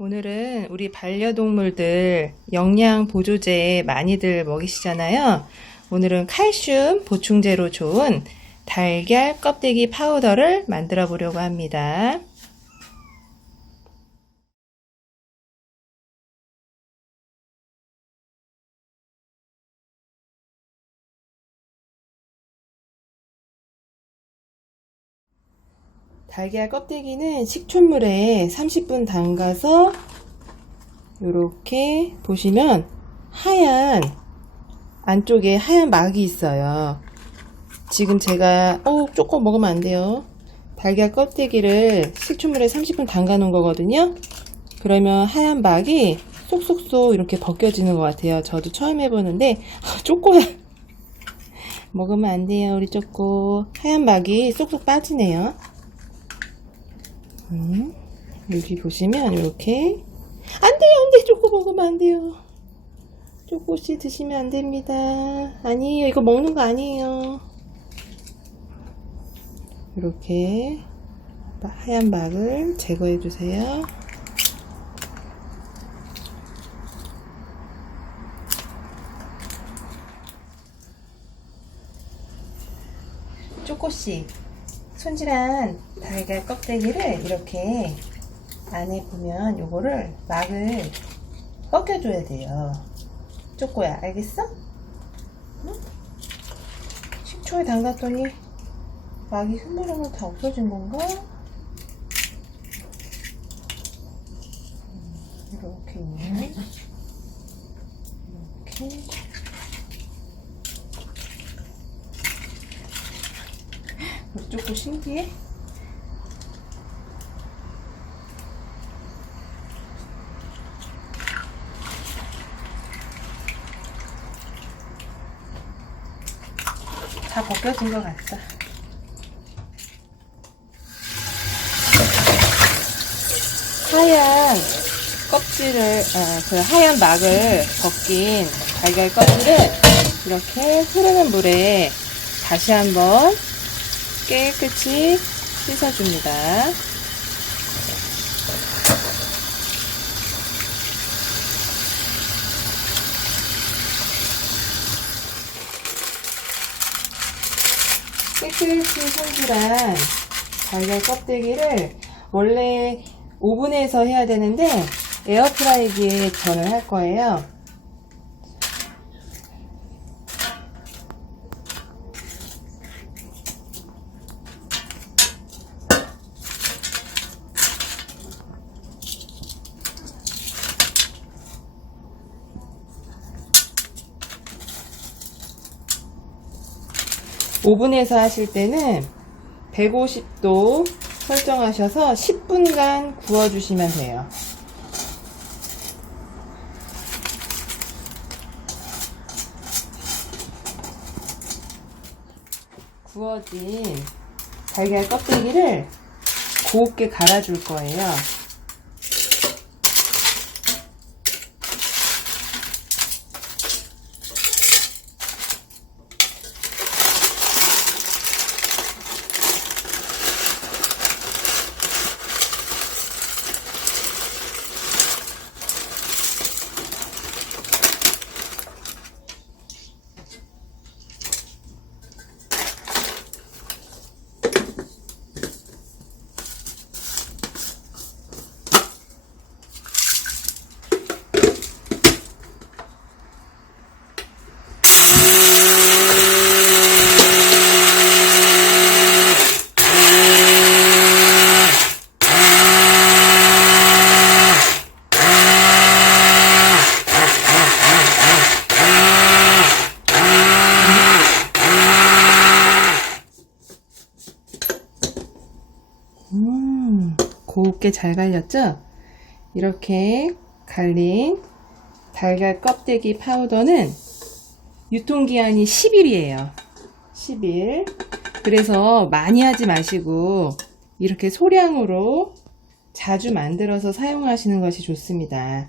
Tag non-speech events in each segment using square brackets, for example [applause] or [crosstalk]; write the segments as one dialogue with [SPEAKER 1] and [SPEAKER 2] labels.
[SPEAKER 1] 오늘은 우리 반려동물들 영양 보조제 많이들 먹이시잖아요. 오늘은 칼슘 보충제로 좋은 달걀 껍데기 파우더를 만들어 보려고 합니다. 달걀 껍데기는 식초물에 30분 담가서 이렇게 보시면 하얀 안쪽에 하얀 막이 있어요. 지금 제가 어 조금 먹으면 안 돼요. 달걀 껍데기를 식초물에 30분 담가 놓은 거거든요. 그러면 하얀 막이 쏙쏙쏙 이렇게 벗겨지는 것 같아요. 저도 처음 해보는데 아, 쪼꼬야 [laughs] 먹으면 안 돼요 우리 쪼꼬 하얀 막이 쏙쏙 빠지네요. 음, 여기 보시면 이렇게. 안 돼요 안 돼 초코 먹으면 안 돼요. 초코씨 드시면 안 됩니다. 아니에요. 이거 먹는 거 아니에요. 이렇게 하얀 막을 제거해 주세요. 초코씨 손질한 달걀 껍데기를 이렇게 안에 보면 요거를 막을 꺾여줘야 돼요. 쪼꼬야, 알겠어? 응? 식초에 담갔더니 막이 흐물흐물 다 없어진 건가? 음, 이렇게 있네. 이렇게. 우리 쪼꼬 신기해? 다 벗겨진 것 같다. 하얀 껍질을, 아, 그 하얀 막을 벗긴 달걀 껍질을 이렇게 흐르는 물에 다시 한번 깨끗이 씻어줍니다. 깨끗이 손질한 달걀 껍데기를 원래 오븐에서 해야 되는데 에어프라이기에 전을 할 거예요. 오븐에서 하실 때는 150도 설정하셔서 10분간 구워주시면 돼요. 구워진 달걀 껍데기를 곱게 갈아줄 거예요. 음, 곱게 잘 갈렸죠? 이렇게 갈린 달걀 껍데기 파우더는 유통기한이 10일이에요. 10일. 그래서 많이 하지 마시고 이렇게 소량으로 자주 만들어서 사용하시는 것이 좋습니다.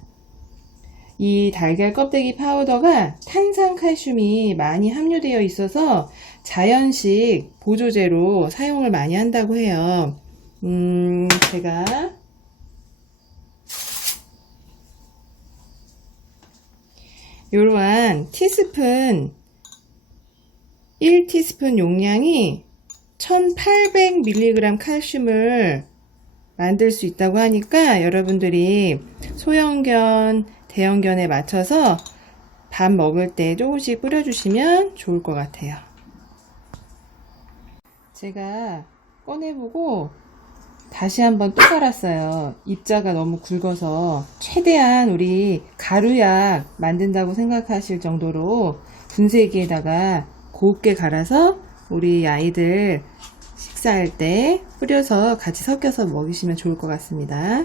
[SPEAKER 1] 이 달걀 껍데기 파우더가 탄산 칼슘이 많이 함유되어 있어서 자연식 보조제로 사용을 많이 한다고 해요. 음, 제가 요러한 티스푼 1티스푼 용량이 1800mg 칼슘을 만들 수 있다고 하니까 여러분들이 소형견, 대형견에 맞춰서 밥 먹을 때 조금씩 뿌려주시면 좋을 것 같아요. 제가 꺼내보고 다시 한번 또 갈았어요. 입자가 너무 굵어서 최대한 우리 가루약 만든다고 생각하실 정도로 분쇄기에다가 곱게 갈아서 우리 아이들 식사할 때 뿌려서 같이 섞여서 먹이시면 좋을 것 같습니다.